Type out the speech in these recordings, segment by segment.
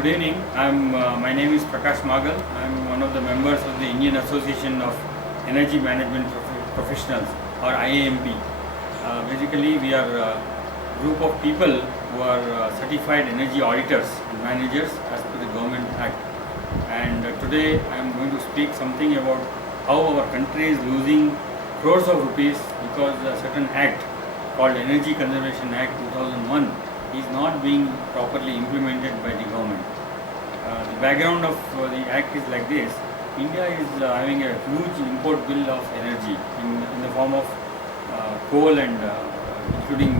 Good evening. My name is Prakash Magal. I'm one of the members of the Indian Association of Energy Management Professionals, or IAMP. Basically, we are a group of people who are certified energy auditors and managers as per the Government Act. And today I am going to speak something about how our country is losing crores of rupees because a certain act called Energy Conservation Act 2001 is not being properly implemented by the government. The background of the act is like this. India is having a huge import bill of energy in the form of coal and including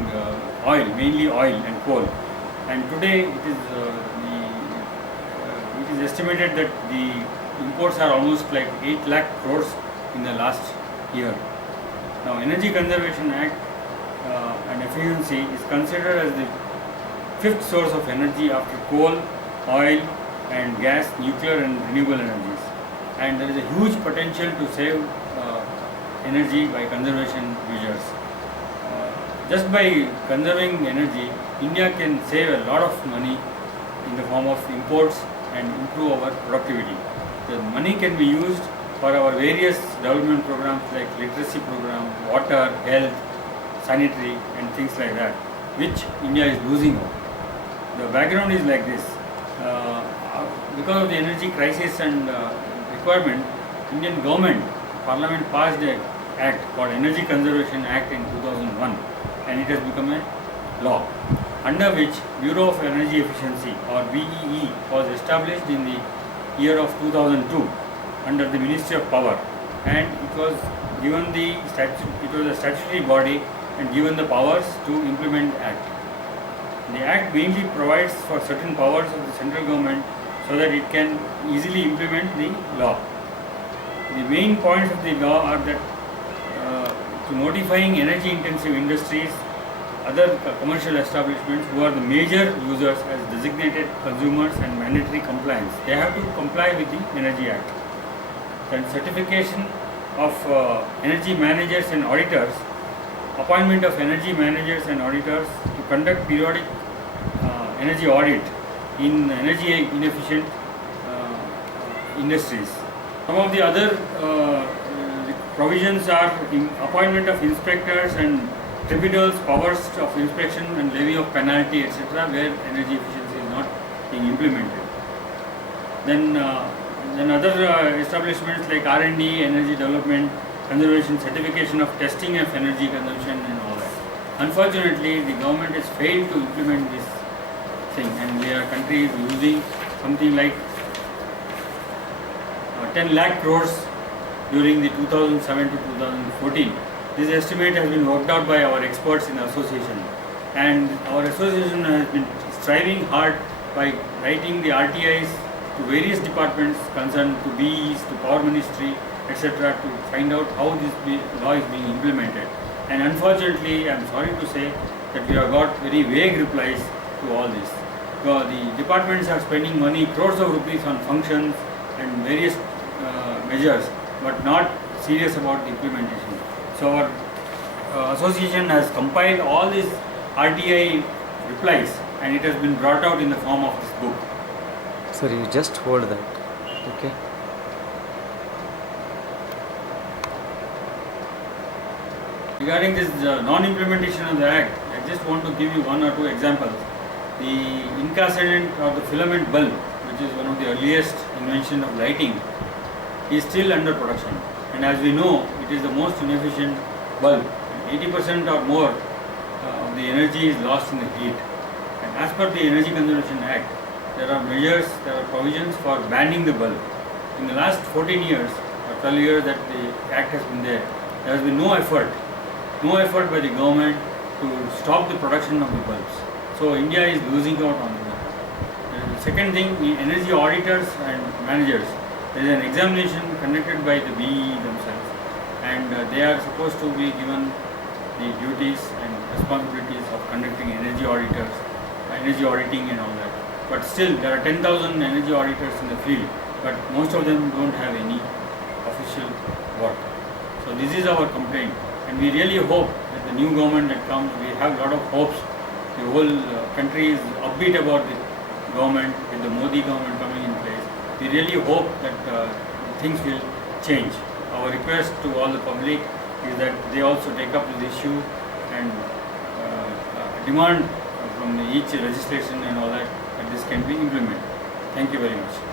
oil, mainly oil and coal. And today it is estimated that the imports are almost like 8 lakh crores in the last year. Now, Energy Conservation Act and efficiency is considered as the fifth source of energy after coal, oil and gas, nuclear and renewable energies. And there is a huge potential to save energy by conservation measures. Just by conserving energy, India can save a lot of money in the form of imports and improve our productivity. The money can be used for our various development programs like literacy program, water, health, sanitary and things like that, which India is losing out. The background is like this. Because of the energy crisis and requirement, Indian government, Parliament passed an act called Energy Conservation Act in 2001 and it has become a law, under which Bureau of Energy Efficiency or BEE was established in the year of 2002 under the Ministry of Power, and it was given it was a statutory body and given the powers to implement the act. The act mainly provides for certain powers of the central government so that it can easily implement the law. The main points of the law are that to notifying energy intensive industries, other commercial establishments who are the major users as designated consumers and mandatory compliance. They have to comply with the Energy Act. Then certification of energy managers and auditors, appointment of energy managers and auditors to conduct periodic energy audit in energy inefficient industries. Some of the other provisions are appointment of inspectors and tribunals, powers of inspection and levy of penalty, etc., where energy efficiency is not being implemented. Then other establishments like R&D, energy development, conservation, certification of testing of energy consumption and all that. Unfortunately, the government has failed to implement this thing, and our country is losing something like 10 lakh crores during the 2007 to 2014. This estimate has been worked out by our experts in the association, and our association has been striving hard by writing the RTIs to various departments concerned, to BEs, to Power Ministry, etc., to find out how this law is being implemented. And unfortunately, I am sorry to say that we have got very vague replies to all this. The departments are spending money, crores of rupees on functions and various measures, but not serious about the implementation. So our association has compiled all these RTI replies and it has been brought out in the form of this book. Sir, you just hold that. Okay. Regarding this non-implementation of the Act, I just want to give you one or two examples. The incandescent or the filament bulb, which is one of the earliest invention of lighting, is still under production. And as we know, it is the most inefficient bulb. 80% or more of the energy is lost in the heat. And as per the Energy Conservation Act, there are measures, there are provisions for banning the bulb. In the last 14 years or 12 years that the Act has been there has been no effort by the government to stop the production of the bulbs. So India is losing out on that. The second thing, the energy auditors and managers, there is an examination conducted by the BEE themselves, and they are supposed to be given the duties and responsibilities of conducting energy auditors, energy auditing and all that. But still, there are 10,000 energy auditors in the field, but most of them don't have any official work. So this is our complaint, and we really hope that the new government that comes, we have a lot of hopes. The whole country is upbeat about the government, with the Modi government coming in place, we really hope that things will change. Our request to all the public is that they also take up this issue and demand from each legislation and all that this can be implemented. Thank you very much.